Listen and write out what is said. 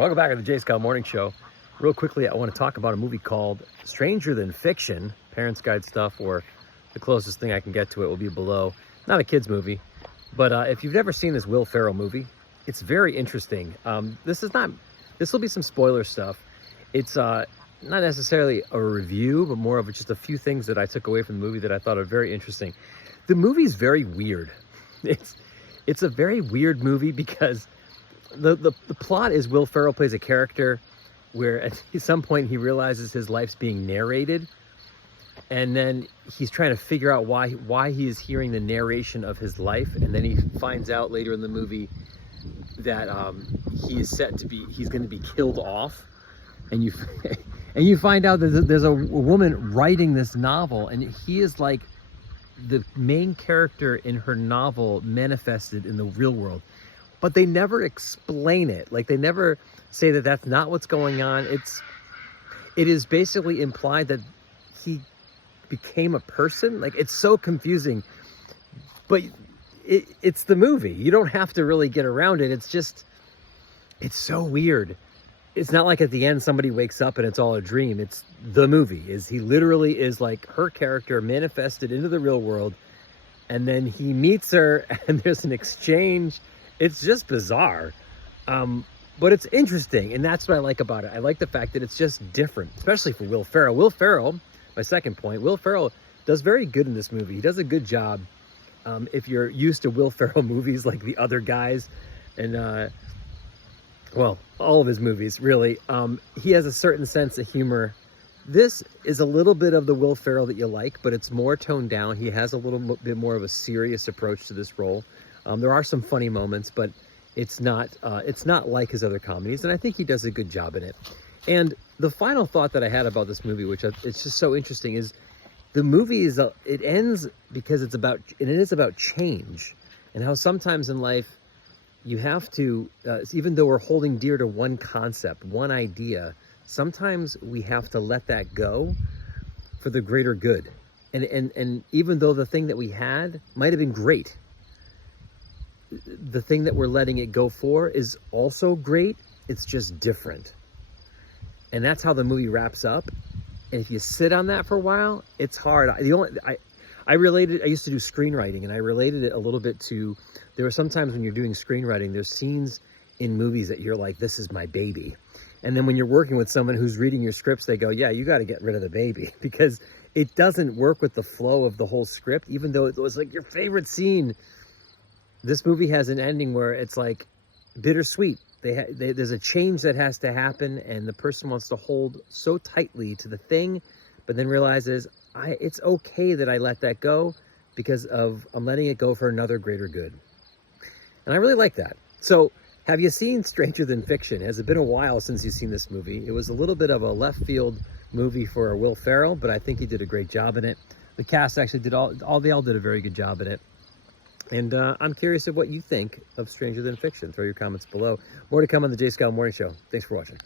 Welcome back to the Jscall Morning Show. Real quickly, I want to talk about a movie called Stranger Than Fiction, Parents Guide stuff, or the closest thing I can get to it will be below. Not a kid's movie, but if you've never seen this Will Ferrell movie, it's very interesting. This will be some spoiler stuff. It's not necessarily a review, but more of just a few things that I took away from the movie that I thought are very interesting. The movie's very weird. It's a very weird movie because the plot is Will Ferrell plays a character where at some point he realizes his life's being narrated, and then he's trying to figure out why he is hearing the narration of his life, and then he finds out later in the movie that he's going to be killed off, and you find out that there's a woman writing this novel, and he is like the main character in her novel manifested in the real world. But they never explain it. Like, they never say that that's not what's going on. It is basically implied that he became a person. Like, it's so confusing. But it's the movie. You don't have to really get around it. It's so weird. It's not like at the end somebody wakes up and it's all a dream. It's the movie. He literally is like her character manifested into the real world. And then he meets her and there's an exchange. It's just bizarre, but it's interesting, and that's what I like about it. I like the fact that it's just different, especially for Will Ferrell. Will Ferrell, my second point, Will Ferrell does very good in this movie. He does a good job. If you're used to Will Ferrell movies like The Other Guys, and, well, all of his movies, really, he has a certain sense of humor. This is a little bit of the Will Ferrell that you like, but it's more toned down. He has a little bit more of a serious approach to this role. There are some funny moments, but it's not like his other comedies, and I think he does a good job in it. And the final thought that I had about this movie, which it's just so interesting, is the movie it ends because it is about change, and how sometimes in life you have to, even though we're holding dear to one concept, one idea, sometimes we have to let that go for the greater good. And even though the thing that we had might have been great, the thing that we're letting it go for is also great. It's just different. And that's how the movie wraps up. And if you sit on that for a while, it's hard. I used to do screenwriting, and I related it a little bit to, there are sometimes when you're doing screenwriting, there's scenes in movies that you're like, this is my baby. And then when you're working with someone who's reading your scripts, they go, yeah, you got to get rid of the baby, because it doesn't work with the flow of the whole script, even though it was like your favorite scene. This movie has an ending where it's like bittersweet. There's a change that has to happen, and the person wants to hold so tightly to the thing, but then realizes it's okay that I let that go because I'm letting it go for another greater good. And I really like that. So, have you seen Stranger Than Fiction? Has it been a while since you've seen this movie? It was a little bit of a left field movie for Will Ferrell, but I think he did a great job in it. The cast actually they all did a very good job in it. And I'm curious of what you think of Stranger Than Fiction. Throw your comments below. More to come on the Jscall Morning Show. Thanks for watching.